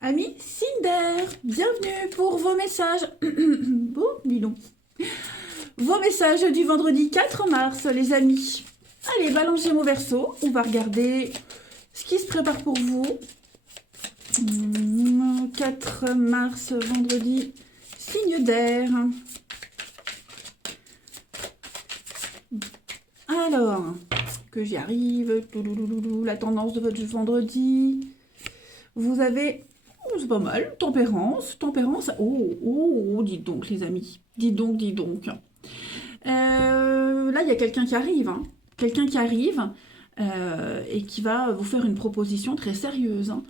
Ami Cinder, bienvenue pour vos messages. Bon, dis donc. Vos messages du vendredi 4 mars, les amis. Allez, balancez mon verso. On va regarder ce qui se prépare pour vous. 4 mars, vendredi, signe d'air. Alors, que j'y arrive. Toulouloulou, la tendance de votre vendredi. Vous avez... oh, c'est pas mal. Tempérance, tempérance. Oh, oh, oh, dites donc, les amis. Dites donc, dites donc. Là, il y a quelqu'un qui arrive. Hein. Quelqu'un qui arrive et qui va vous faire une proposition très sérieuse. Hein.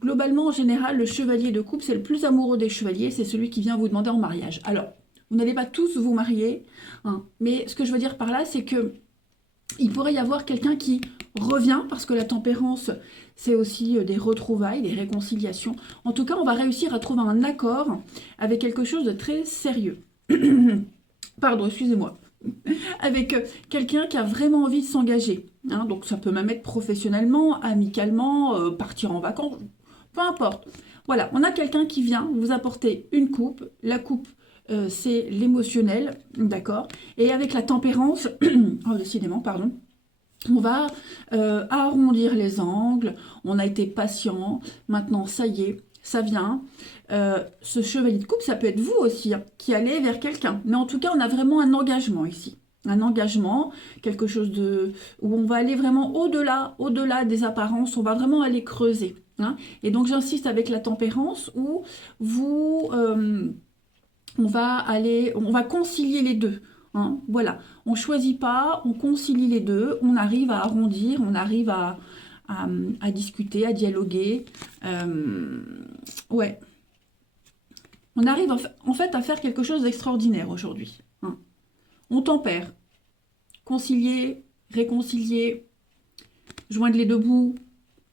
Globalement, en général, le chevalier de coupe, c'est le plus amoureux des chevaliers. C'est celui qui vient vous demander en mariage. Alors, vous n'allez pas tous vous marier. Hein, mais ce que je veux dire par là, c'est que il pourrait y avoir quelqu'un qui revient, parce que la tempérance, c'est aussi des retrouvailles, des réconciliations. En tout cas, on va réussir à trouver un accord avec quelque chose de très sérieux. Pardon, excusez-moi. Avec quelqu'un qui a vraiment envie de s'engager. Hein, donc ça peut même être professionnellement, amicalement, partir en vacances, peu importe. Voilà, on a quelqu'un qui vient vous apporter une coupe. La coupe, c'est l'émotionnel, d'accord. Et avec la tempérance, oh, décidément, pardon, on va arrondir les angles. On a été patient. Maintenant, ça y est, ça vient. Ce chevalier de coupe, ça peut être vous aussi, hein, qui allez vers quelqu'un. Mais en tout cas, on a vraiment un engagement ici. Un engagement, quelque chose de où on va aller vraiment au-delà des apparences. On va vraiment aller creuser. Hein. Et donc, j'insiste avec la tempérance où vous, on va concilier les deux. Hein, voilà, on ne choisit pas, on concilie les deux, on arrive à arrondir, on arrive à discuter, à dialoguer. Ouais, on arrive en fait à faire quelque chose d'extraordinaire aujourd'hui. Hein. On tempère, concilier, réconcilier, joindre les deux bouts.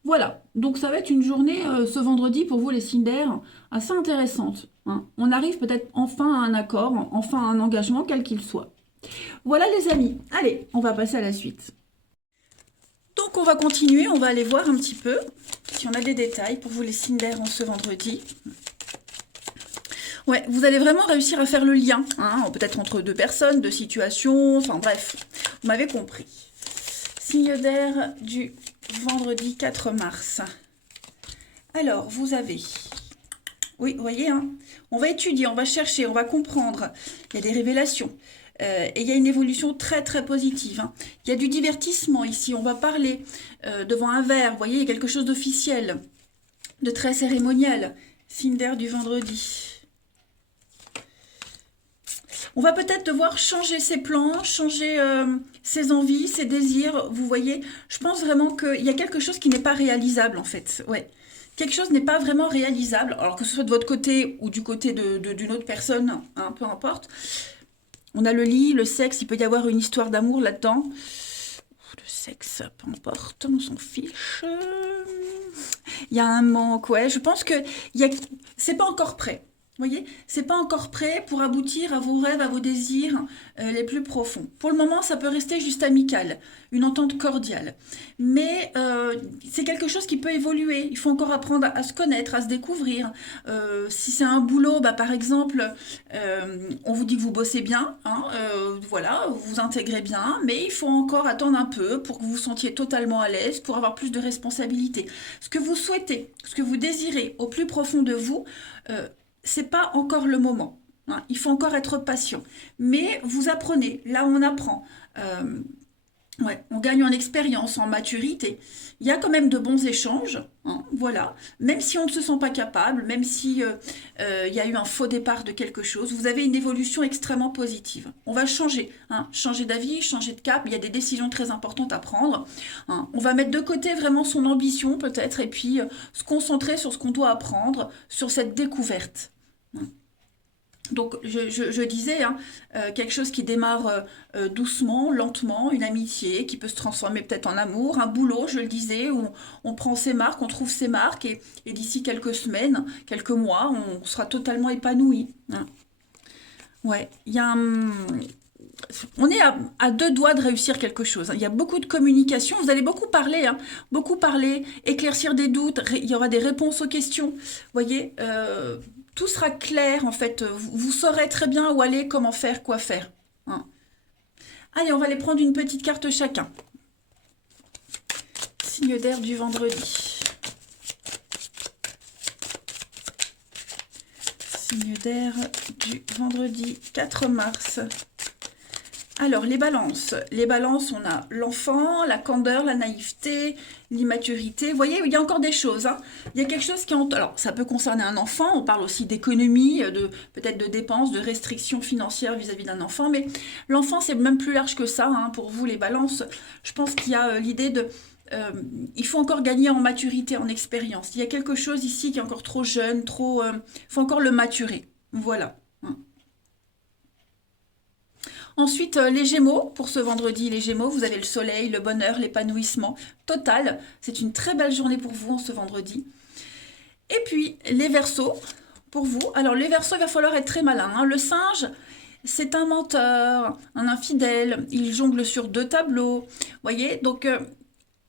Voilà, donc ça va être une journée ce vendredi pour vous les Cinder assez intéressante. Hein. On arrive peut-être enfin à un accord, enfin à un engagement quel qu'il soit. Voilà les amis, allez, on va passer à la suite. Donc on va continuer, on va aller voir un petit peu si on a des détails pour vous les Cinder en ce vendredi. Ouais, vous allez vraiment réussir à faire le lien, hein, peut-être entre deux personnes, deux situations, enfin bref, vous m'avez compris. Signe d'air du vendredi 4 mars. Alors, vous avez... oui, vous voyez, hein, on va étudier, on va chercher, on va comprendre. Il y a des révélations. Et il y a une évolution très très positive. Hein. Il y a du divertissement ici. On va parler devant un verre. Vous voyez, il y a quelque chose d'officiel, de très cérémonial. Signe d'air du vendredi. On va peut-être devoir changer ses plans, changer ses envies, ses désirs. Vous voyez, je pense vraiment qu'il y a quelque chose qui n'est pas réalisable en fait. Ouais. Quelque chose n'est pas vraiment réalisable, alors que ce soit de votre côté ou du côté d'une autre personne, hein, peu importe. On a le lit, le sexe, il peut y avoir une histoire d'amour là-dedans. Le sexe, peu importe, on s'en fiche. Il y a un manque, ouais. Je pense que c'est pas encore prêt. Vous voyez, c'est pas encore prêt pour aboutir à vos rêves, à vos désirs les plus profonds. Pour le moment, ça peut rester juste amical, une entente cordiale. Mais c'est quelque chose qui peut évoluer. Il faut encore apprendre à se connaître, à se découvrir. Si c'est un boulot, bah, par exemple, on vous dit que vous bossez bien, hein, voilà, vous vous intégrez bien, mais il faut encore attendre un peu pour que vous vous sentiez totalement à l'aise, pour avoir plus de responsabilités. Ce que vous souhaitez, ce que vous désirez au plus profond de vous, euh, c'est pas encore le moment. Hein. Il faut encore être patient. Mais vous apprenez, là on apprend. Ouais, on gagne en expérience, en maturité. Il y a quand même de bons échanges, hein, voilà. Même si on ne se sent pas capable, même si il y a eu un faux départ de quelque chose, vous avez une évolution extrêmement positive. On va changer, hein, changer d'avis, changer de cap. Il y a des décisions très importantes à prendre. Hein. On va mettre de côté vraiment son ambition peut-être et puis se concentrer sur ce qu'on doit apprendre, sur cette découverte. Hein. Donc je disais, hein, quelque chose qui démarre doucement, lentement, une amitié qui peut se transformer peut-être en amour, un boulot, je le disais, où on prend ses marques, on trouve ses marques, et d'ici quelques semaines, quelques mois, on sera totalement épanoui. Hein. Ouais, il y a un... on est à deux doigts de réussir quelque chose, hein. Il y a beaucoup de communication, vous allez beaucoup parler, hein, beaucoup parler, éclaircir des doutes, il y aura des réponses aux questions. Vous voyez, tout sera clair en fait. Vous saurez très bien où aller, comment faire, quoi faire, hein. Allez, on va aller prendre une petite carte chacun. Signe d'air du vendredi. Signe d'air du vendredi 4 mars. Alors, les balances. Les balances, on a l'enfant, la candeur, la naïveté, l'immaturité. Vous voyez, il y a encore des choses, hein. Il y a quelque chose qui... Alors, ça peut concerner un enfant. On parle aussi d'économie, peut-être de dépenses, de restrictions financières vis-à-vis d'un enfant. Mais l'enfant, c'est même plus large que ça, hein. Pour vous, les balances, je pense qu'il y a l'idée de... il faut encore gagner en maturité, en expérience. Il y a quelque chose ici qui est encore trop jeune, trop... il faut encore le maturer. Voilà. Ensuite, les Gémeaux, pour ce vendredi, les Gémeaux, vous avez le soleil, le bonheur, l'épanouissement total. C'est une très belle journée pour vous en ce vendredi. Et puis, les Verseaux, pour vous. Alors, les Verseaux, il va falloir être très malin, hein. Le singe, c'est un menteur, un infidèle. Il jongle sur deux tableaux. Vous voyez, donc...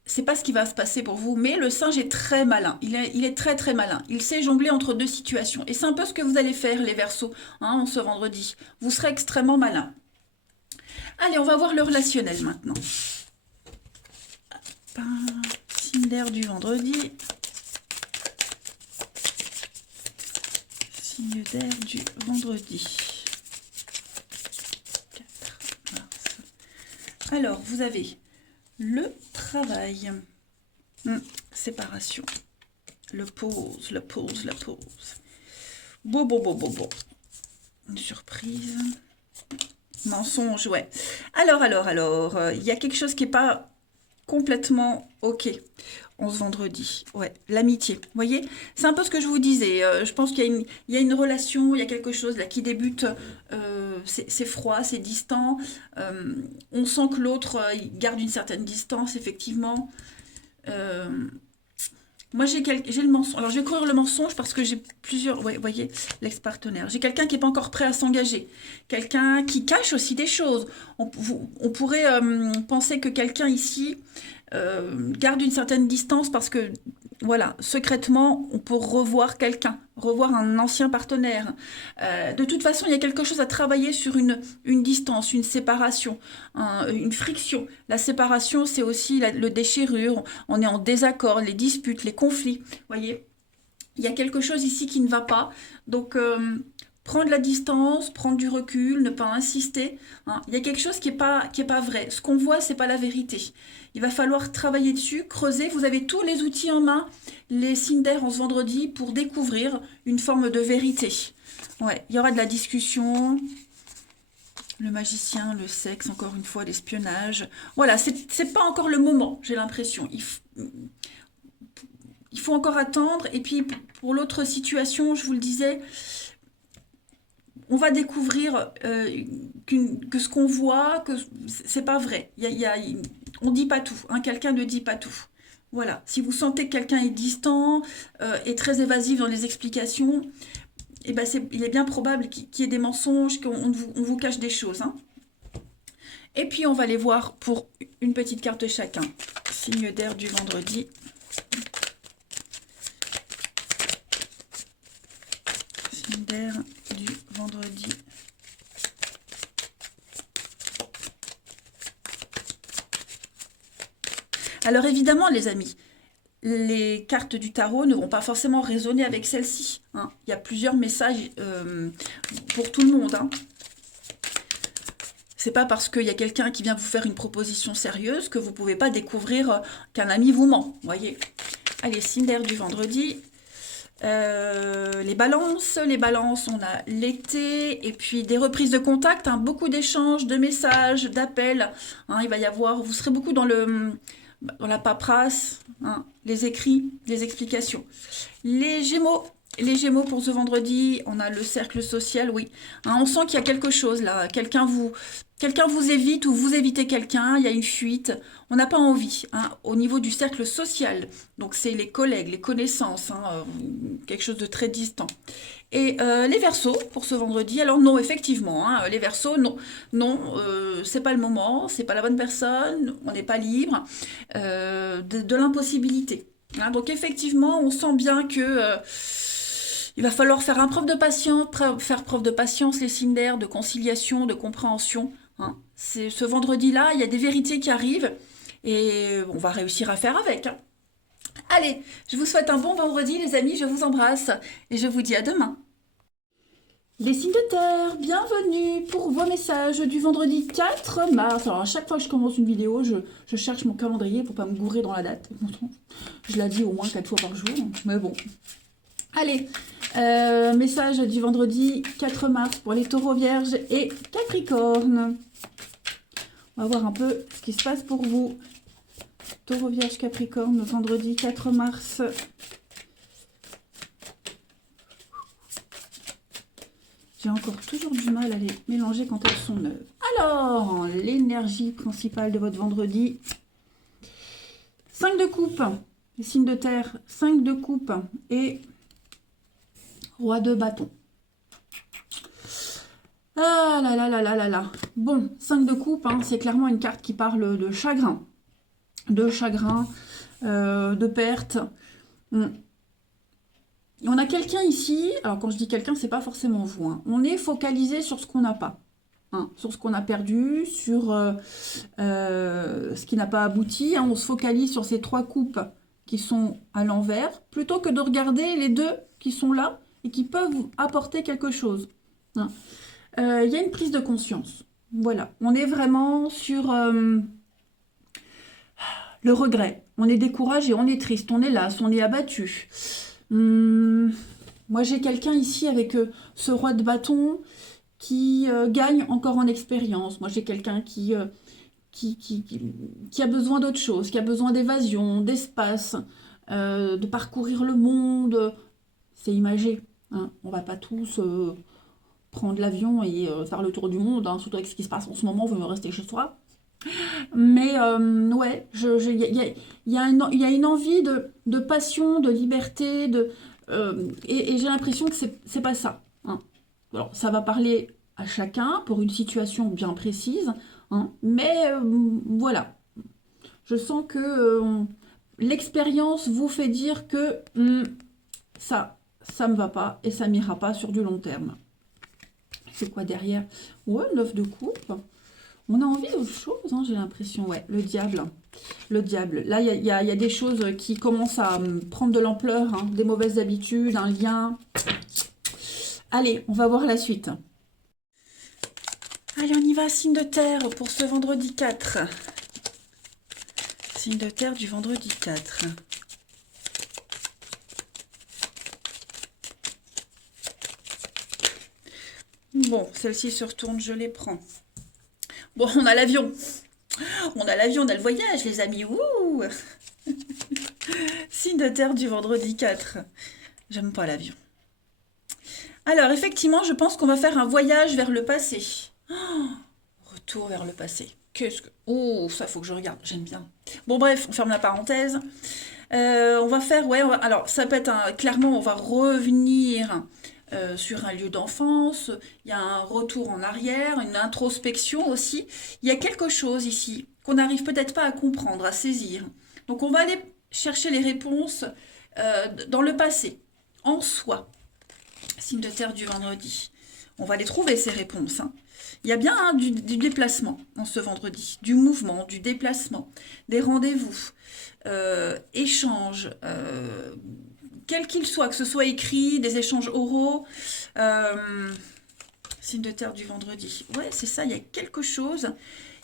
c'est pas ce qui va se passer pour vous, mais le singe est très malin. Il est très très malin. Il sait jongler entre deux situations. Et c'est un peu ce que vous allez faire, les Verseaux, hein, en ce vendredi. Vous serez extrêmement malin. Allez, on va voir le relationnel maintenant. Signe d'air du vendredi. Signe d'air du vendredi. 4 mars. Alors, vous avez le travail. Séparation. La pause. Bon. Une surprise. Mensonge, ouais. Alors, il y a quelque chose qui n'est pas complètement OK en ce vendredi. Ouais, l'amitié. Vous voyez, c'est un peu ce que je vous disais. Je pense qu'il y a une relation, il y a quelque chose là qui débute. C'est froid, c'est distant. On sent que l'autre il garde une certaine distance, effectivement. Moi, j'ai le mensonge. Alors, je vais courir le mensonge parce que j'ai plusieurs... Ouais, vous voyez, l'ex-partenaire. J'ai quelqu'un qui n'est pas encore prêt à s'engager. Quelqu'un qui cache aussi des choses. On pourrait penser que quelqu'un ici garde une certaine distance parce que, voilà, secrètement, on peut revoir quelqu'un, revoir un ancien partenaire. De toute façon, il y a quelque chose à travailler sur une distance, une séparation, une friction. La séparation, c'est aussi le déchirure. On est en désaccord, les disputes, les conflits. Vous voyez, il y a quelque chose ici qui ne va pas. Donc, prendre la distance, prendre du recul, ne pas insister, hein. Il y a quelque chose qui est pas vrai. Ce qu'on voit, c'est pas la vérité. Il va falloir travailler dessus, creuser. Vous avez tous les outils en main, les signes d'air en ce vendredi, pour découvrir une forme de vérité. Ouais, il y aura de la discussion, le magicien, le sexe, encore une fois, l'espionnage. Voilà, c'est pas encore le moment, j'ai l'impression. Il faut encore attendre. Et puis, pour l'autre situation, je vous le disais... on va découvrir que ce qu'on voit, que c'est pas vrai. On dit pas tout, hein, quelqu'un ne dit pas tout. Voilà, si vous sentez que quelqu'un est distant, est très évasif dans les explications, eh ben il est bien probable qu'il y ait des mensonges, qu'on vous cache des choses, hein. Et puis on va les voir pour une petite carte chacun. Signe d'air du vendredi. Signe d'air du vendredi. Alors évidemment, les amis, les cartes du tarot ne vont pas forcément résonner avec celle-ci, hein. Il y a plusieurs messages pour tout le monde, hein. C'est pas parce qu'il y a quelqu'un qui vient vous faire une proposition sérieuse que vous ne pouvez pas découvrir qu'un ami vous ment, voyez. Allez, signe d'air du vendredi. Les balances, on a l'été, et puis des reprises de contact, hein, beaucoup d'échanges, de messages, d'appels, hein, il va y avoir, vous serez beaucoup dans la paperasse, hein, les écrits, les explications. Les Gémeaux, Les Gémeaux pour ce vendredi, on a le cercle social, oui. Hein, on sent qu'il y a quelque chose là. Quelqu'un vous évite ou vous évitez quelqu'un, il y a une fuite. On n'a pas envie. Hein, au niveau du cercle social, donc c'est les collègues, les connaissances, hein, quelque chose de très distant. Et les Verseaux pour ce vendredi, alors non, effectivement, hein, les Verseaux, non, non, c'est pas le moment, c'est pas la bonne personne, on n'est pas libre de l'impossibilité. Hein, donc effectivement, on sent bien que il va falloir faire preuve de patience, faire preuve de patience, les signes d'air, de conciliation, de compréhension. Hein. C'est ce vendredi-là, il y a des vérités qui arrivent et on va réussir à faire avec. Hein. Allez, je vous souhaite un bon vendredi, les amis, je vous embrasse et je vous dis à demain. Les signes de terre, bienvenue pour vos messages du vendredi 4 mars. Alors à chaque fois que je commence une vidéo, je cherche mon calendrier pour pas me gourer dans la date. Je la dis au moins 4 fois par jour, mais bon. Allez, message du vendredi 4 mars pour les taureaux vierges et capricornes. On va voir un peu ce qui se passe pour vous. Taureau vierge capricorne, vendredi 4 mars. J'ai encore toujours du mal à les mélanger quand elles sont neuves. Alors, l'énergie principale de votre vendredi. 5 de coupe, les signes de terre, 5 de coupe et roi de bâton. Ah là là là là là là. Bon, 5 de coupe, hein, c'est clairement une carte qui parle de chagrin. De chagrin, de perte. On a quelqu'un ici, alors quand je dis quelqu'un, c'est pas forcément vous. Hein. On est focalisé sur ce qu'on n'a pas. Hein, sur ce qu'on a perdu, sur ce qui n'a pas abouti. Hein. On se focalise sur ces 3 coupes qui sont à l'envers, plutôt que de regarder les 2 qui sont là et qui peuvent vous apporter quelque chose. Hein. Y a une prise de conscience. Voilà, on est vraiment sur le regret. On est découragé, on est triste, on est las, on est abattu. Moi, j'ai quelqu'un ici avec ce roi de bâton qui gagne encore en expérience. Moi, j'ai quelqu'un qui a besoin d'autre chose, qui a besoin d'évasion, d'espace, de parcourir le monde. C'est imagé. Hein. On va pas tous prendre l'avion et faire le tour du monde, hein, surtout avec ce qui se passe en ce moment, on veut rester chez soi. Mais ouais, il y a une envie de passion, de liberté, et j'ai l'impression que c'est pas ça. Hein. Alors, ça va parler à chacun pour une situation bien précise, hein, mais voilà. Je sens que l'expérience vous fait dire que ça me va pas et ça m'ira pas sur du long terme. C'est quoi derrière? Ouais, 9 de coupe. On a envie d'autre chose, hein, j'ai l'impression. Ouais, le diable. Le diable. Là, il y a des choses qui commencent à prendre de l'ampleur, hein, des mauvaises habitudes, un lien. Allez, on va voir la suite. Allez, on y va, signe de terre pour ce vendredi 4. Signe de terre du vendredi 4. Bon, celle-ci se retourne, je les prends. Bon, on a l'avion. On a l'avion, on a le voyage, les amis. Ouh. Signe de terre du vendredi 4. J'aime pas l'avion. Alors, effectivement, je pense qu'on va faire un voyage vers le passé. Oh, retour vers le passé. Qu'est-ce que... Oh, ça, faut que je regarde. J'aime bien. Bon, bref, on ferme la parenthèse. On va faire... Ouais, alors, ça peut être clairement, on va revenir sur un lieu d'enfance. Il y a un retour en arrière, une introspection aussi. Il y a quelque chose ici qu'on n'arrive peut-être pas à comprendre, à saisir. Donc, on va aller chercher les réponses dans le passé, en soi. Signe de terre du vendredi. On va les trouver, ces réponses. Hein. Il y a bien hein, du déplacement en ce vendredi, du mouvement, du déplacement, des rendez-vous, échanges, quel qu'il soit, que ce soit écrit, des échanges oraux. Signe de terre du vendredi. Ouais, c'est ça, il y a quelque chose.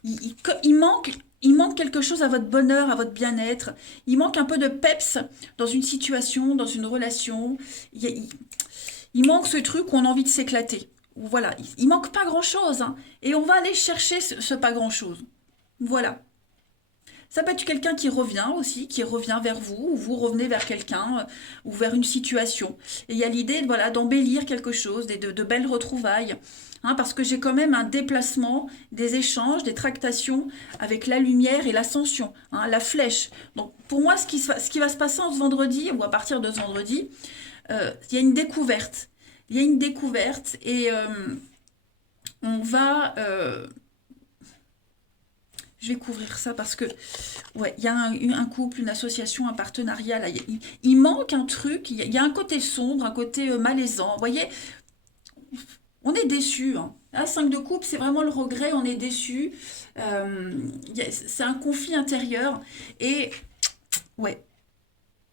Il manque quelque chose à votre bonheur, à votre bien-être. Il manque un peu de peps dans une situation, dans une relation. Il manque ce truc où on a envie de s'éclater. Voilà, il manque pas grand-chose. Hein, et on va aller chercher ce pas grand-chose. Voilà. Ça peut être quelqu'un qui revient aussi, qui revient vers vous, ou vous revenez vers quelqu'un, ou vers une situation. Et il y a l'idée, voilà, d'embellir quelque chose, de belles retrouvailles. Hein, parce que j'ai quand même un déplacement, des échanges, des tractations avec la lumière et l'ascension, hein, la flèche. Donc pour moi, ce qui va se passer en ce vendredi, ou à partir de ce vendredi, il y a une découverte. Il y a une découverte et on va... je vais couvrir ça parce que, ouais, il y a un couple, une association, un partenariat, là, il manque un truc, il y a un côté sombre, un côté malaisant. Vous voyez, on est déçu. Hein. Là, 5 de coupe, c'est vraiment le regret, on est déçu. C'est un conflit intérieur. Et, ouais,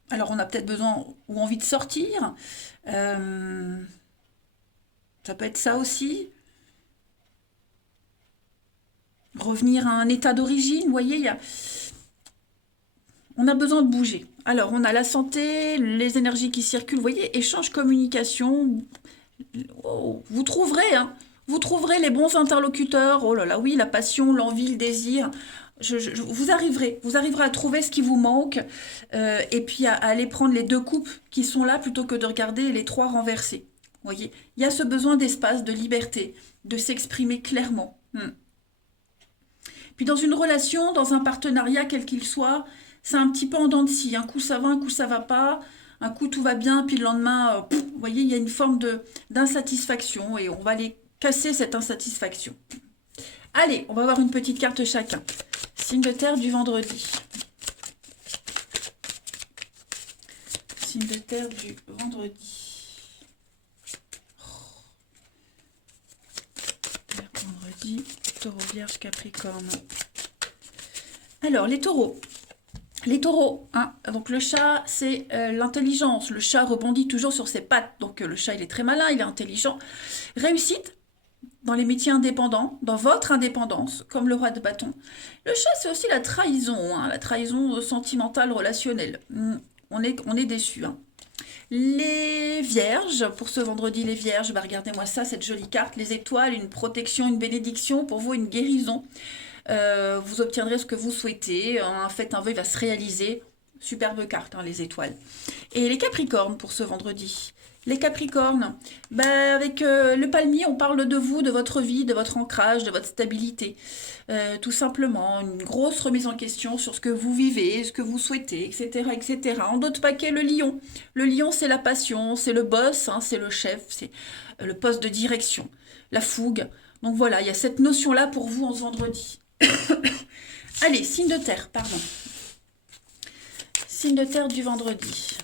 alors on a peut-être besoin ou envie de sortir. Euh, Ça peut être ça aussi. Revenir à un état d'origine, vous voyez, on a besoin de bouger. Alors, on a la santé, les énergies qui circulent, vous voyez, échange, communication. Oh, vous trouverez, hein, vous trouverez les bons interlocuteurs. Oh là là, oui, la passion, l'envie, le désir. Vous arriverez à trouver ce qui vous manque et puis à aller prendre les deux coupes qui sont là plutôt que de regarder les trois renversés. Vous voyez, il y a ce besoin d'espace, de liberté, de s'exprimer clairement. Puis dans une relation, dans un partenariat, quel qu'il soit, c'est un petit peu en dents de scie. Un coup ça va, un coup ça va pas. Un coup tout va bien, puis le lendemain, vous voyez, il y a une forme d'insatisfaction et on va aller casser cette insatisfaction. Allez, on va voir une petite carte chacun. Signe de terre du vendredi. Signe de terre du vendredi. Vendredi, taureau, vierge, capricorne. Alors, les taureaux. Les taureaux, hein, donc le chat, c'est l'intelligence. Le chat rebondit toujours sur ses pattes. Donc le chat, il est très malin, il est intelligent. Réussite dans les métiers indépendants, dans votre indépendance, comme le roi de bâton. Le chat, c'est aussi la trahison sentimentale, relationnelle. On est déçus. Hein. Les vierges, pour ce vendredi, les vierges, bah regardez-moi ça, cette jolie carte. Les étoiles, une protection, une bénédiction, pour vous, une guérison. Vous obtiendrez ce que vous souhaitez. En fait, un vœu va se réaliser. Superbe carte, hein, les étoiles. Et les capricornes pour ce vendredi. Les capricornes, bah, avec le palmier, on parle de vous, de votre vie, de votre ancrage, de votre stabilité. Tout simplement, une grosse remise en question sur ce que vous vivez, ce que vous souhaitez, etc. etc. En d'autres paquets, le lion. Le lion, c'est la passion, c'est le boss, hein, c'est le chef, c'est le poste de direction, la fougue. Donc voilà, il y a cette notion-là pour vous en ce vendredi. Allez, signe de terre, pardon. Signe de terre du vendredi.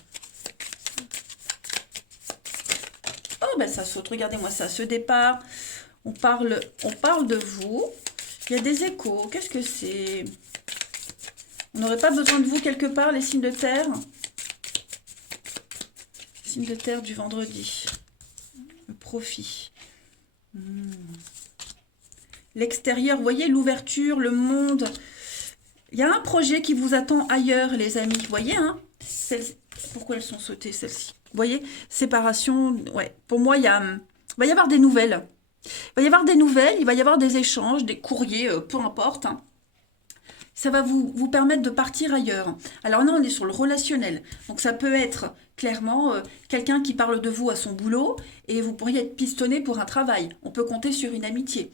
Oh, ben ça saute, regardez-moi ça. Ce départ, on parle de vous. Il y a des échos. Qu'est-ce que c'est? On n'aurait pas besoin de vous quelque part, les signes de terre? Signe de terre du vendredi. Le profit. L'extérieur, vous voyez, l'ouverture, le monde. Il y a un projet qui vous attend ailleurs, les amis. Vous voyez, hein? Pourquoi elles sont sautées, celles-ci? Vous voyez, séparation, ouais. Pour moi, il va y avoir des nouvelles. Il va y avoir des nouvelles, il va y avoir des échanges, des courriers, peu importe. Hein. Ça va vous permettre de partir ailleurs. Alors là, on est sur le relationnel. Donc ça peut être clairement quelqu'un qui parle de vous à son boulot et vous pourriez être pistonné pour un travail. On peut compter sur une amitié.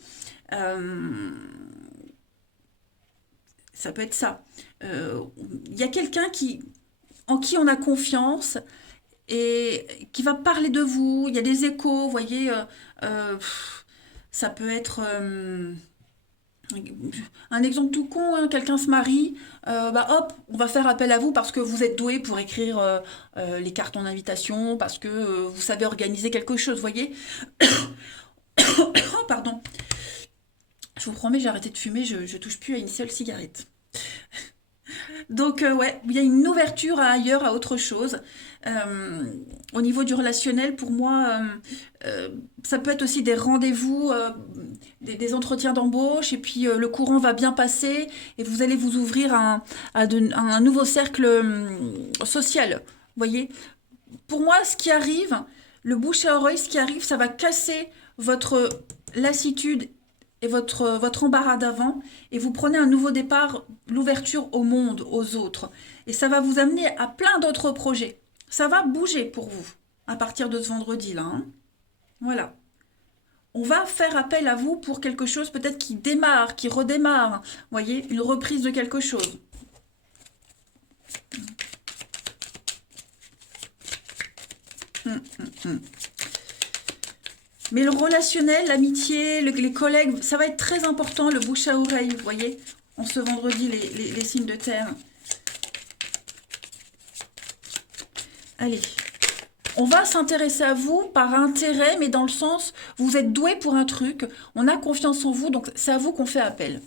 Ça peut être ça. Il y a quelqu'un en qui on a confiance et qui va parler de vous. Il y a des échos, vous voyez. Ça peut être un exemple tout con. Hein, quelqu'un se marie, bah hop, on va faire appel à vous parce que vous êtes doué pour écrire les cartons d'invitation, parce que vous savez organiser quelque chose, vous voyez. Oh, pardon. Je vous promets, j'ai arrêté de fumer, je touche plus à une seule cigarette. Donc, ouais, il y a une ouverture à ailleurs, à autre chose. Au niveau du relationnel, pour moi, ça peut être aussi des rendez-vous, des entretiens d'embauche, et puis le courant va bien passer, et vous allez vous ouvrir à un nouveau cercle social. Vous voyez? Pour moi, ce qui arrive, le bouche à oreille, ce qui arrive, ça va casser votre lassitude et votre embarras d'avant et vous prenez un nouveau départ, l'ouverture au monde, aux autres. Et ça va vous amener à plein d'autres projets. Ça va bouger pour vous à partir de ce vendredi-là, hein. Voilà. On va faire appel à vous pour quelque chose peut-être qui démarre, qui redémarre. Vous voyez, une reprise de quelque chose. Mais le relationnel, l'amitié, les collègues, ça va être très important, le bouche à oreille, vous voyez, en ce vendredi, les signes de terre. Allez, on va s'intéresser à vous par intérêt, mais dans le sens, vous êtes doué pour un truc, on a confiance en vous, donc c'est à vous qu'on fait appel.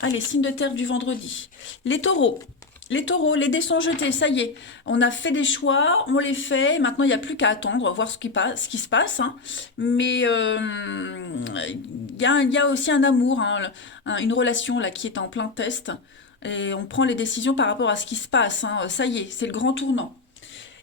Allez, signe de terre du vendredi. Les taureaux. Les taureaux, les dés sont jetés, ça y est. On a fait des choix, on les fait. Maintenant, il n'y a plus qu'à attendre, voir ce qui se passe, hein. Mais il y a aussi un amour, hein, une relation là qui est en plein test. Et on prend les décisions par rapport à ce qui se passe, hein. Ça y est, c'est le grand tournant.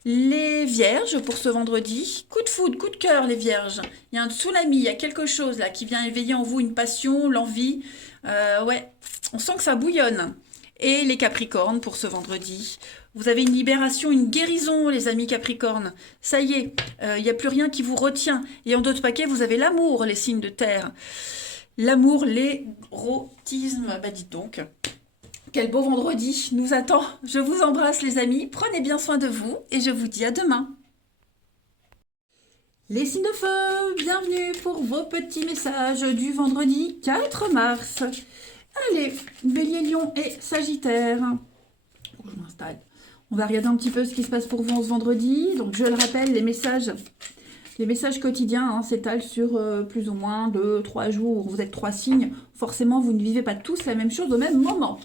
Les vierges pour ce vendredi, coup de foudre, coup de cœur les vierges. Il y a un tsunami, il y a quelque chose là qui vient éveiller en vous une passion, l'envie. Ouais, on sent que ça bouillonne. Et les capricornes pour ce vendredi. Vous avez une libération, une guérison les amis capricornes. Ça y est, il n'y a plus rien qui vous retient. Et en d'autres paquets, vous avez l'amour, les signes de terre. L'amour, l'érotisme, bah dites donc. Quel beau vendredi nous attend. Je vous embrasse les amis, prenez bien soin de vous et je vous dis à demain. Les signes de feu, bienvenue pour vos petits messages du vendredi 4 mars. Allez, Bélier, Lion et Sagittaire. Je m'installe. On va regarder un petit peu ce qui se passe pour vous en ce vendredi. Donc je le rappelle, les messages quotidiens s'étalent sur plus ou moins 2-3 jours. Vous êtes 3 signes. Forcément, vous ne vivez pas tous la même chose au même moment.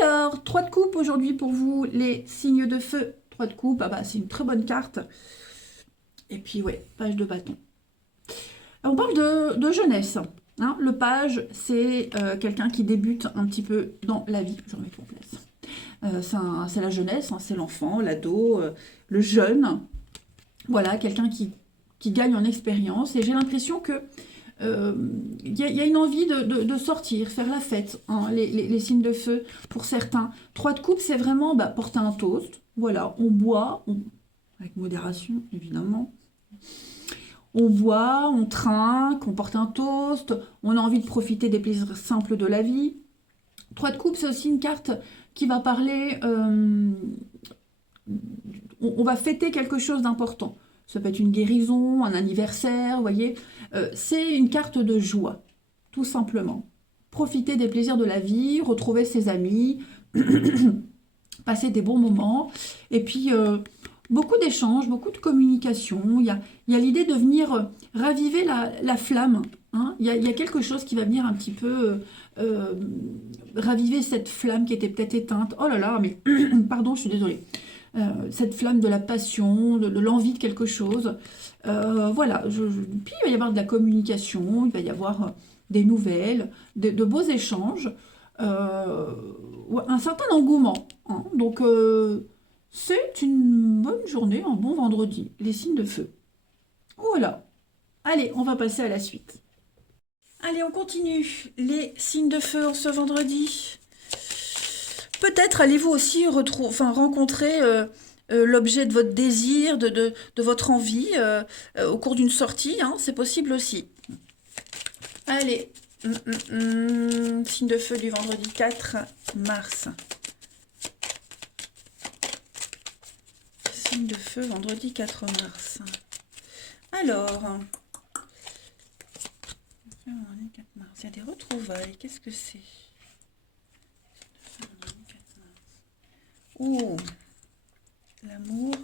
Alors, 3 de coupe aujourd'hui pour vous, les signes de feu. 3 de coupe, ah bah, c'est une très bonne carte. Et puis, ouais, page de bâton. On parle de jeunesse. Hein. Le page, c'est quelqu'un qui débute un petit peu dans la vie. Je remets tout en place. C'est la jeunesse, hein, c'est l'enfant, l'ado, le jeune. Voilà, quelqu'un qui gagne en expérience. Et j'ai l'impression que y a une envie de sortir, faire la fête, hein, les signes de feu pour certains. 3 de coupe, c'est vraiment porter un toast. Voilà, on boit, avec modération évidemment. On boit, on trinque, on porte un toast, on a envie de profiter des plaisirs simples de la vie. 3 de coupe, c'est aussi une carte qui va parler... on va fêter quelque chose d'important. Ça peut être une guérison, un anniversaire, vous voyez. C'est une carte de joie, tout simplement. Profiter des plaisirs de la vie, retrouver ses amis, passer des bons moments. Et puis, beaucoup d'échanges, beaucoup de communication. Il y a l'idée de venir raviver la flamme. Hein. Il y a quelque chose qui va venir un petit peu raviver cette flamme qui était peut-être éteinte. Oh là là, mais pardon, je suis désolée. Cette flamme de la passion, de l'envie de quelque chose. Voilà. Puis il va y avoir de la communication, il va y avoir des nouvelles, de beaux échanges, un certain engouement. Hein. Donc, c'est une bonne journée, un bon vendredi. Les signes de feu. Voilà. Allez, on va passer à la suite. Allez, on continue. Les signes de feu en ce vendredi. Peut-être allez-vous aussi rencontrer l'objet de votre désir, de votre envie au cours d'une sortie. Hein, c'est possible aussi. Allez, signe de feu du vendredi 4 mars. Signe de feu vendredi 4 mars. Alors, vendredi 4 mars, il y a des retrouvailles. Qu'est-ce que c'est? Oh, l'amour.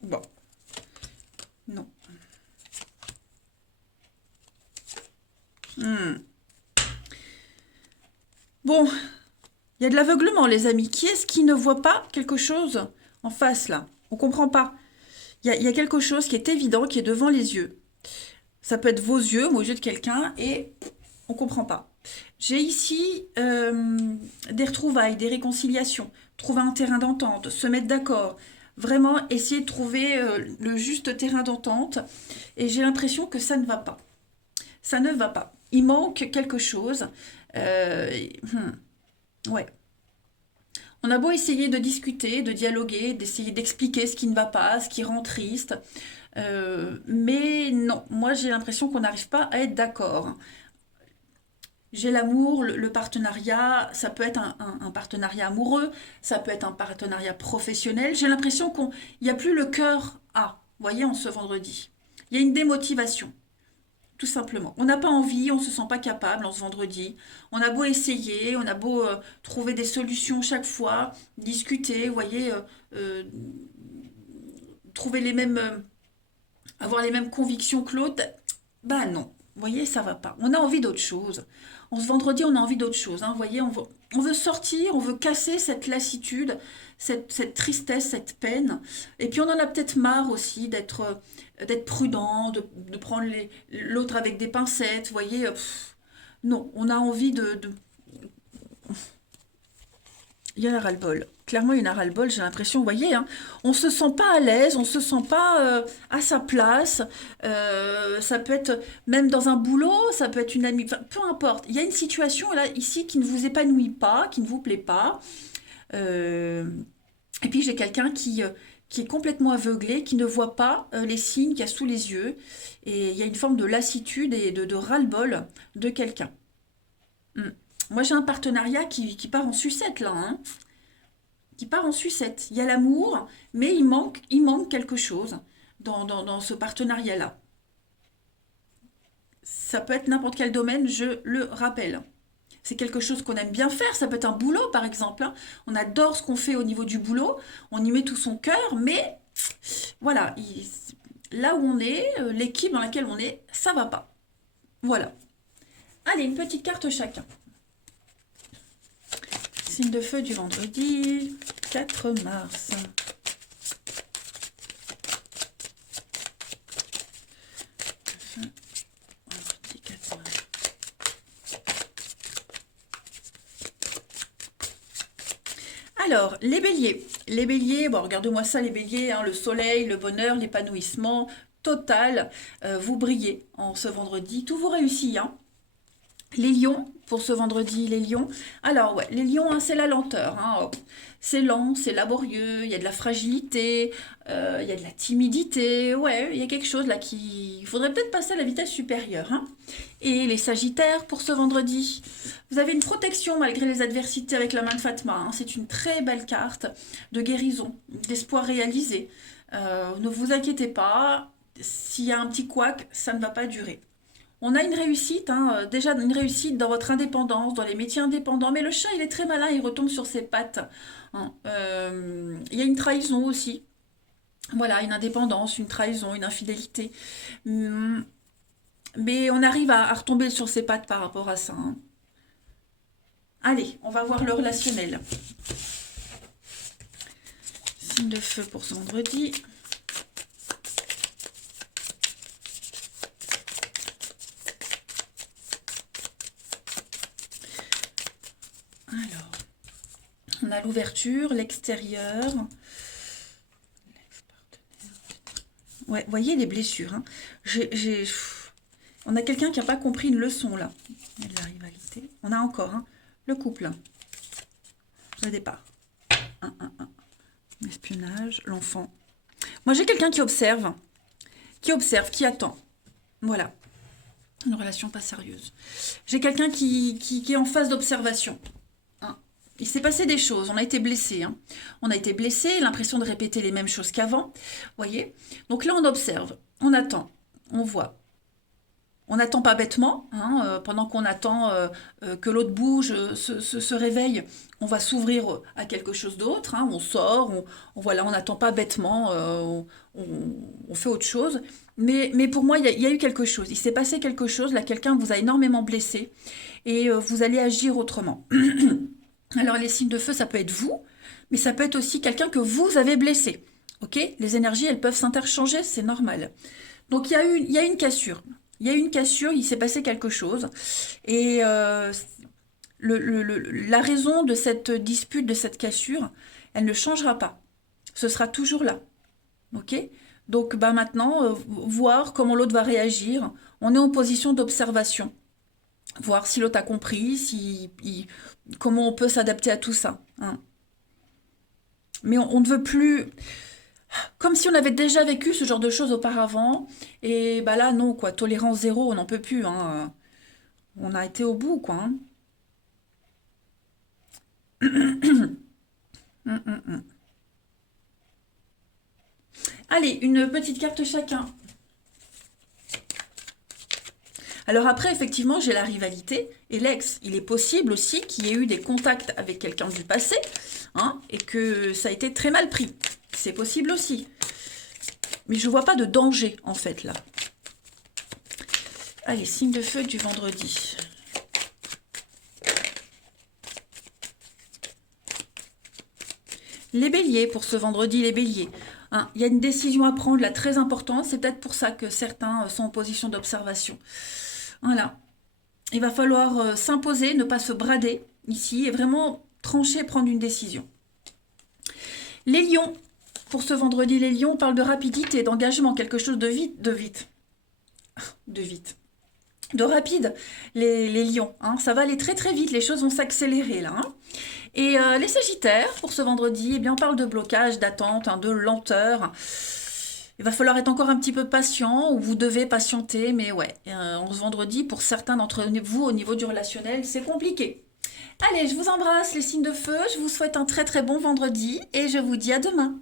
Bon, non. Bon, il y a de l'aveuglement, les amis. Qui est-ce qui ne voit pas quelque chose en face, là? On comprend pas. Il y a quelque chose qui est évident, qui est devant les yeux. Ça peut être vos yeux, ou aux yeux de quelqu'un, et on comprend pas. J'ai ici des retrouvailles, des réconciliations, trouver un terrain d'entente, se mettre d'accord, vraiment essayer de trouver le juste terrain d'entente. Et j'ai l'impression que ça ne va pas. Ça ne va pas. il manque quelque chose. Euh, ouais. On a beau essayer de discuter, de dialoguer, d'essayer d'expliquer ce qui ne va pas, ce qui rend triste, mais non, moi j'ai l'impression qu'on n'arrive pas à être d'accord. J'ai l'amour, le partenariat, ça peut être un partenariat amoureux, ça peut être un partenariat professionnel. J'ai l'impression qu'il n'y a plus le cœur à, vous voyez, en ce vendredi. Il y a une démotivation, tout simplement. On n'a pas envie, on ne se sent pas capable en ce vendredi. On a beau essayer, on a beau trouver des solutions chaque fois, discuter, vous voyez, trouver les mêmes, avoir les mêmes convictions que l'autre. Bah non, vous voyez, ça va pas. On a envie d'autre chose. En ce vendredi, on a envie d'autre chose. Hein. Vous voyez, on veut sortir, on veut casser cette lassitude, cette tristesse, cette peine. Et puis on en a peut-être marre aussi d'être prudent, de prendre l'autre avec des pincettes. Vous voyez, non, on a envie il y en a ras-le-bol. Clairement, il y en a ras-le-bol, j'ai l'impression, vous voyez, hein, on se sent pas à l'aise, on se sent pas à sa place. Ça peut être même dans un boulot, ça peut être une amie, enfin, peu importe. Il y a une situation là, ici, qui ne vous épanouit pas, qui ne vous plaît pas. Euh, et puis j'ai quelqu'un qui est complètement aveuglé, qui ne voit pas les signes qu'il y a sous les yeux. Et il y a une forme de lassitude et de ras-le-bol de quelqu'un. Hmm. Moi, j'ai un partenariat qui part en sucette, là, hein, qui part en sucette. Il y a l'amour, mais il manque quelque chose dans ce partenariat-là. Ça peut être n'importe quel domaine, je le rappelle. C'est quelque chose qu'on aime bien faire, ça peut être un boulot, par exemple. Hein. On adore ce qu'on fait au niveau du boulot, on y met tout son cœur, mais voilà, là où on est, l'équipe dans laquelle on est, ça va pas. Voilà. Allez, une petite carte chacun. Signe de feu du vendredi, 4 mars. Vendredi 4 mars. Alors, les béliers. Les béliers, bon, regarde-moi ça, les béliers, hein, le soleil, le bonheur, l'épanouissement total. Vous brillez en ce vendredi. Tout vous réussit, hein. Les lions, pour ce vendredi, les lions. Alors, ouais, les lions, hein, c'est la lenteur. Hein. Oh, c'est lent, c'est laborieux, il y a de la fragilité, il y a de la timidité. Ouais, il y a quelque chose là qui... Il faudrait peut-être passer à la vitesse supérieure. Hein. Et les sagittaires, pour ce vendredi, vous avez une protection malgré les adversités avec la main de Fatma. Hein. C'est une très belle carte de guérison, d'espoir réalisé. Ne vous inquiétez pas, s'il y a un petit couac, ça ne va pas durer. On a une réussite, hein, déjà une réussite dans votre indépendance, dans les métiers indépendants, mais le chat, il est très malin, il retombe sur ses pattes. Hein. Il y a une trahison aussi. Voilà, une indépendance, une trahison, une infidélité. Hum, Mais on arrive à retomber sur ses pattes par rapport à ça. Hein. Allez, on va voir le relationnel. Signe de feu pour ce vendredi. Alors, on a l'ouverture, l'extérieur. Ouais, voyez les blessures. Hein. On a quelqu'un qui n'a pas compris une leçon là. Il y a de la rivalité. On a encore hein, le couple. Le départ. L'espionnage, l'enfant. Moi j'ai quelqu'un qui observe, qui attend. Voilà. Une relation pas sérieuse. J'ai quelqu'un qui est en phase d'observation. Hein. Il s'est passé des choses, on a été blessé. Hein. On a été blessé, l'impression de répéter les mêmes choses qu'avant. Voyez. Donc là, on observe, on attend, on voit. On n'attend pas bêtement, hein, pendant qu'on attend que l'autre bouge, se réveille, on va s'ouvrir à quelque chose d'autre, hein, on sort, voilà, on n'attend pas bêtement, on fait autre chose. Mais pour moi, il y a eu quelque chose, il s'est passé quelque chose, là quelqu'un vous a énormément blessé et vous allez agir autrement. Alors les signes de feu, ça peut être vous, mais ça peut être aussi quelqu'un que vous avez blessé. Ok? Les énergies, elles peuvent s'interchanger, c'est normal. Donc il y a une cassure. Il y a eu une cassure, il s'est passé quelque chose. Et la raison de cette dispute, de cette cassure, elle ne changera pas. Ce sera toujours là. Ok? Donc bah, maintenant, voir comment l'autre va réagir. On est en position d'observation. voir si l'autre a compris, comment on peut s'adapter à tout ça, hein. Mais on ne veut plus, comme si on avait déjà vécu ce genre de choses auparavant, et bah là non quoi, tolérance zéro, on n'en peut plus, hein. On a été au bout quoi, hein. Hum, hum, hum. Allez, une petite carte chacun. Alors après, effectivement, j'ai la rivalité et l'ex. Il est possible aussi qu'il y ait eu des contacts avec quelqu'un du passé, hein, et que ça a été très mal pris. C'est possible aussi. Mais je vois pas de danger, en fait, là. Allez, signe de feu du vendredi. Les béliers, pour ce vendredi, les béliers. Hein, il y a une décision à prendre, là, très importante. C'est peut-être pour ça que certains sont en position d'observation. Voilà. Il va falloir s'imposer, ne pas se brader ici et vraiment trancher, prendre une décision. Les lions, pour ce vendredi, les lions, on parle de rapidité, d'engagement, quelque chose de vite, de rapide, les lions, hein. Ça va aller très très vite, les choses vont s'accélérer là, hein. Et les sagittaires, pour ce vendredi, eh bien, on parle de blocage, d'attente, hein, de lenteur. Il va falloir être encore un petit peu patient, ou vous devez patienter, mais ouais, en ce vendredi, pour certains d'entre vous, au niveau du relationnel, c'est compliqué. Allez, je vous embrasse les signes de feu, je vous souhaite un très très bon vendredi, et je vous dis à demain.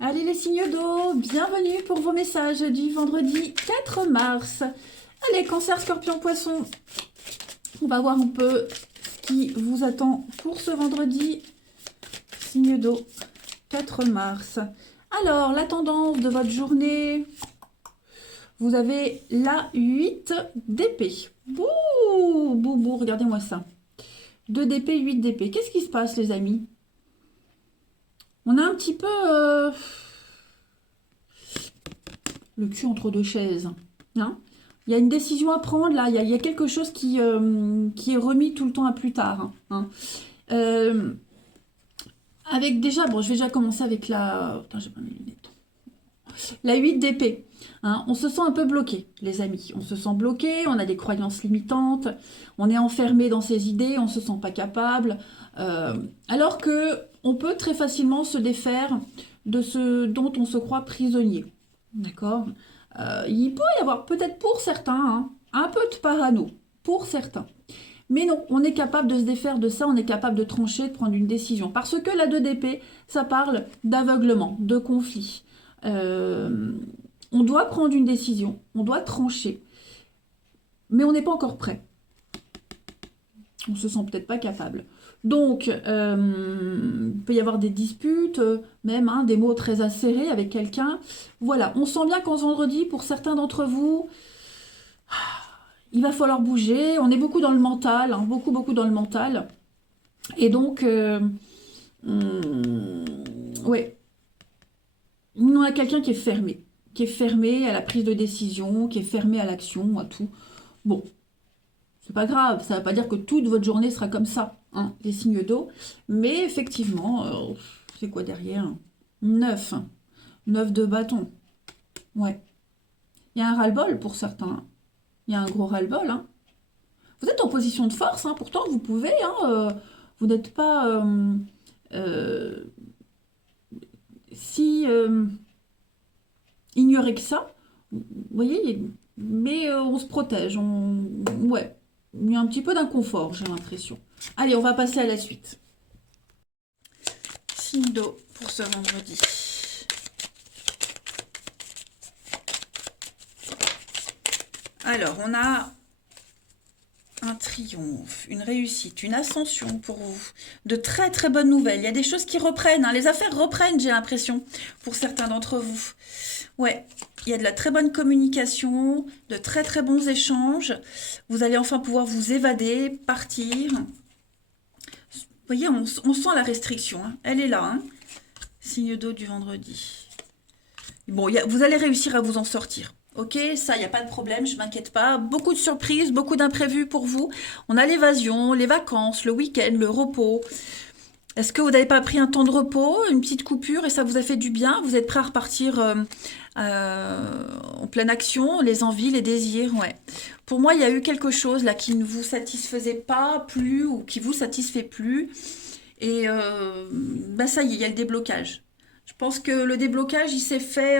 Allez les signes d'eau, bienvenue pour vos messages du vendredi 4 mars. Allez, cancer, scorpion, poisson, on va voir un peu ce qui vous attend pour ce vendredi. Signe d'eau, 4 mars. Alors, la tendance de votre journée, vous avez la 8 d'épée. Bouh, bouh, bouh, regardez-moi ça. 2 d'épée, 8 d'épée. Qu'est-ce qui se passe, les amis? On a un petit peu le cul entre deux chaises, hein. Il y a une décision à prendre, là. Il y a quelque chose qui est remis tout le temps à plus tard, hein. Avec déjà, bon, je vais déjà commencer avec la... Putain, j'ai pas mes lunettes. La 8 d'épée. Hein, on se sent un peu bloqué, les amis. On se sent bloqué, on a des croyances limitantes, on est enfermé dans ses idées, on ne se sent pas capable. Alors que on peut très facilement se défaire de ce dont on se croit prisonnier. D'accord? Il peut y avoir peut-être pour certains, hein, un peu de parano, pour certains. Mais non, on est capable de se défaire de ça, on est capable de trancher, de prendre une décision. Parce que la 2 d'épée, ça parle d'aveuglement, de conflit. On doit prendre une décision, on doit trancher, mais on n'est pas encore prêt. On se sent peut-être pas capable. Donc, il peut y avoir des disputes, même hein, des mots très acérés avec quelqu'un. Voilà, on sent bien qu'en ce vendredi, pour certains d'entre vous, il va falloir bouger. On est beaucoup dans le mental, hein, beaucoup, beaucoup dans le mental. Et donc, ouais, on a quelqu'un qui est fermé à la prise de décision, qui est fermé à l'action, à tout. Bon, c'est pas grave, ça ne veut pas dire que toute votre journée sera comme ça, hein, les signes d'eau. Mais effectivement, c'est quoi derrière? 9. 9 de bâton. Ouais. Il y a un ras-le-bol pour certains. Il y a un gros ras-le-bol, hein. Vous êtes en position de force, hein, pourtant vous pouvez, hein, vous n'êtes pas si ignoré que ça. Vous voyez, mais on se protège. Ouais, il y a un petit peu d'inconfort, j'ai l'impression. Allez, on va passer à la suite. Signe d'eau pour ce vendredi. Alors, on a un triomphe, une réussite, une ascension pour vous. De très très bonnes nouvelles. Il y a des choses qui reprennent, hein. Les affaires reprennent, j'ai l'impression, pour certains d'entre vous. Ouais, il y a de la très bonne communication, de très très bons échanges. Vous allez enfin pouvoir vous évader, partir. Vous voyez, on sent la restriction, hein. Elle est là, hein. Signe d'eau du vendredi. Bon, vous allez réussir à vous en sortir. Ok, ça, il n'y a pas de problème, je ne m'inquiète pas. Beaucoup de surprises, beaucoup d'imprévus pour vous. On a l'évasion, les vacances, le week-end, le repos. Est-ce que vous n'avez pas pris un temps de repos, une petite coupure et ça vous a fait du bien? Vous êtes prêt à repartir en pleine action, les envies, les désirs, ouais. Pour moi, il y a eu quelque chose là qui ne vous satisfaisait pas plus ou qui vous satisfait plus. Et bah ça y est, il y a le déblocage. Je pense que le déblocage, il s'est fait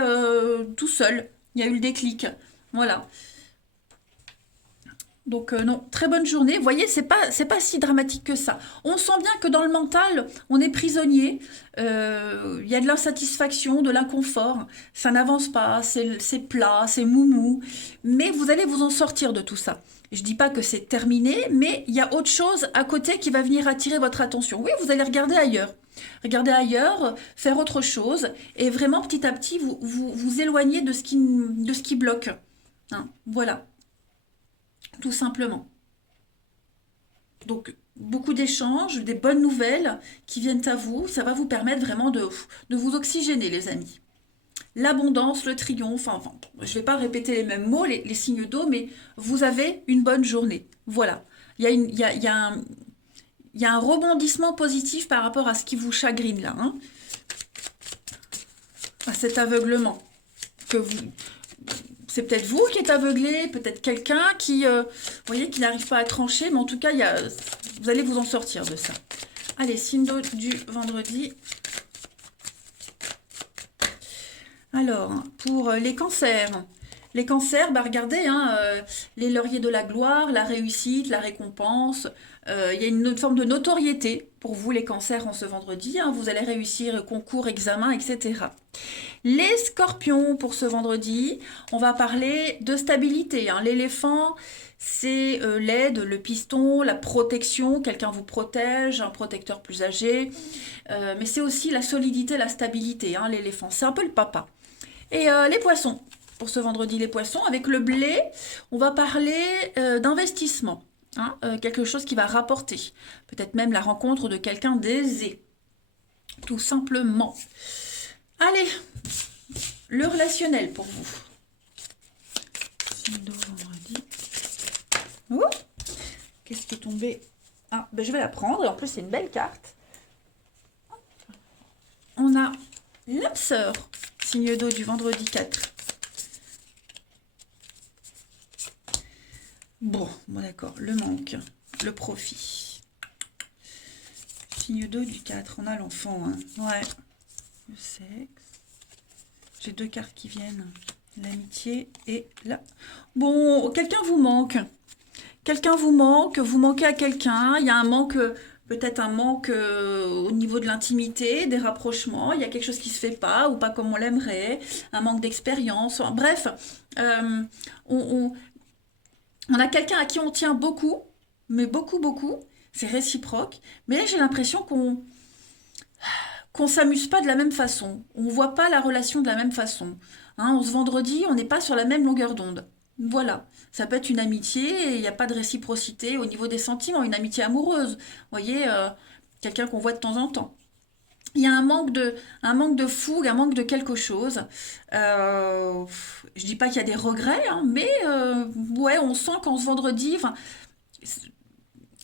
tout seul. Il y a eu le déclic. Voilà. Donc non, très bonne journée. Vous voyez, c'est pas si dramatique que ça. On sent bien que dans le mental, on est prisonnier. Il y a de l'insatisfaction, de l'inconfort. Ça n'avance pas, c'est plat, c'est moumou. Mais vous allez vous en sortir de tout ça. Je dis pas que c'est terminé, mais il y a autre chose à côté qui va venir attirer votre attention. Oui, vous allez regarder ailleurs. Regarder ailleurs, faire autre chose, et vraiment petit à petit vous éloigner de ce qui bloque. Hein, voilà, tout simplement. Donc, beaucoup d'échanges, des bonnes nouvelles qui viennent à vous, ça va vous permettre vraiment de vous oxygéner, les amis. L'abondance, le triomphe, enfin, je ne vais pas répéter les mêmes mots, les signes d'eau, mais vous avez une bonne journée. Voilà. Il y a, une, il y a un rebondissement positif par rapport à ce qui vous chagrine là, hein, à cet aveuglement. C'est peut-être vous qui êtes aveuglé, peut-être quelqu'un qui, vous voyez, qui n'arrive pas à trancher, mais en tout cas, vous allez vous en sortir de ça. Allez, signe d'eau du vendredi. Alors, pour les cancers, bah regardez, hein, les lauriers de la gloire, la réussite, la récompense, il y a une forme de notoriété pour vous, les cancers, en ce vendredi, hein, vous allez réussir concours, examen, etc. Les scorpions, pour ce vendredi, on va parler de stabilité, hein. L'éléphant, c'est l'aide, le piston, la protection, quelqu'un vous protège, un protecteur plus âgé, mais c'est aussi la solidité, la stabilité, hein, l'éléphant, c'est un peu le papa. Et les poissons, pour ce vendredi, les poissons, avec le blé, on va parler d'investissement, hein, quelque chose qui va rapporter, peut-être même la rencontre de quelqu'un d'aisé, tout simplement. Allez, le relationnel pour vous. Signe d'eau vendredi. Oh, qu'est-ce qui est tombé? Ah, ben je vais la prendre, et en plus c'est une belle carte. On a l'âme sœur, signe d'eau du vendredi 4. Bon, d'accord, le manque, le profit. Signe d'eau du 4, on a l'enfant, hein. Ouais, le sexe. J'ai deux cartes qui viennent, l'amitié et là. Bon, quelqu'un vous manque. Quelqu'un vous manque, vous manquez à quelqu'un, il y a un manque, peut-être un manque au niveau de l'intimité, des rapprochements, il y a quelque chose qui se fait pas ou pas comme on l'aimerait, un manque d'expérience, bref, euh, on, on a quelqu'un à qui on tient beaucoup, mais beaucoup, beaucoup, c'est réciproque, mais là j'ai l'impression qu'on s'amuse pas de la même façon, on voit pas la relation de la même façon. Hein, ce vendredi, on n'est pas sur la même longueur d'onde. Voilà, ça peut être une amitié et il n'y a pas de réciprocité au niveau des sentiments, une amitié amoureuse. Vous voyez, quelqu'un qu'on voit de temps en temps. Il y a un manque de fougue, un manque de quelque chose. Je dis pas qu'il y a des regrets, hein, mais ouais, on sent qu'en ce vendredi, enfin,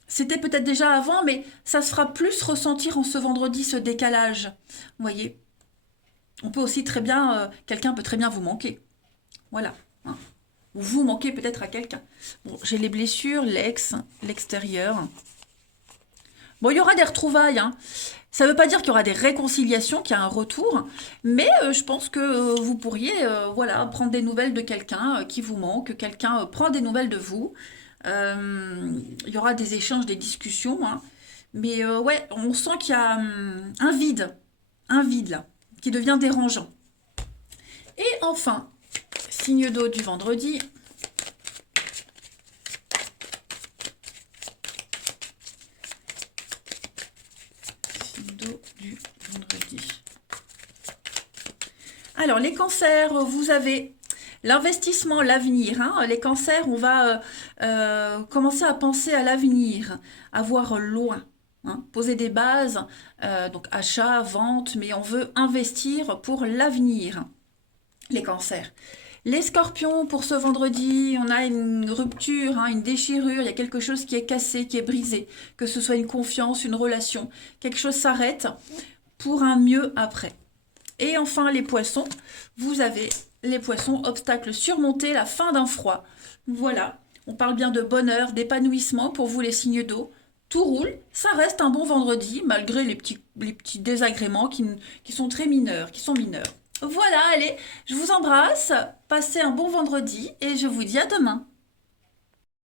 c'était peut-être déjà avant, mais ça se fera plus ressentir en ce vendredi, ce décalage. Vous voyez, on peut aussi très bien, quelqu'un peut très bien vous manquer. Voilà, hein. Ou vous manquez peut-être à quelqu'un. Bon, j'ai les blessures, l'extérieur. Bon, il y aura des retrouvailles, hein. Ça ne veut pas dire qu'il y aura des réconciliations, qu'il y a un retour, mais je pense que vous pourriez voilà, prendre des nouvelles de quelqu'un qui vous manque, quelqu'un prend des nouvelles de vous. Il y aura des échanges, des discussions, hein. Mais ouais, on sent qu'il y a un vide là, qui devient dérangeant. Et enfin, signe d'eau du vendredi. Signe d'eau du vendredi. Alors, les cancers, vous avez l'investissement, l'avenir, hein. Les cancers, on va commencer à penser à l'avenir, à voir loin, hein. Poser des bases, donc achat, vente, mais on veut investir pour l'avenir, les cancers. Les scorpions, pour ce vendredi, on a une rupture, hein, une déchirure, il y a quelque chose qui est cassé, qui est brisé, que ce soit une confiance, une relation, quelque chose s'arrête pour un mieux après. Et enfin, les poissons, vous avez les poissons, obstacles surmontés, la fin d'un froid. Voilà, on parle bien de bonheur, d'épanouissement pour vous les signes d'eau. Tout roule, ça reste un bon vendredi, malgré les petits désagréments qui sont très mineurs, qui sont mineurs. Voilà, allez, je vous embrasse, passez un bon vendredi et je vous dis à demain.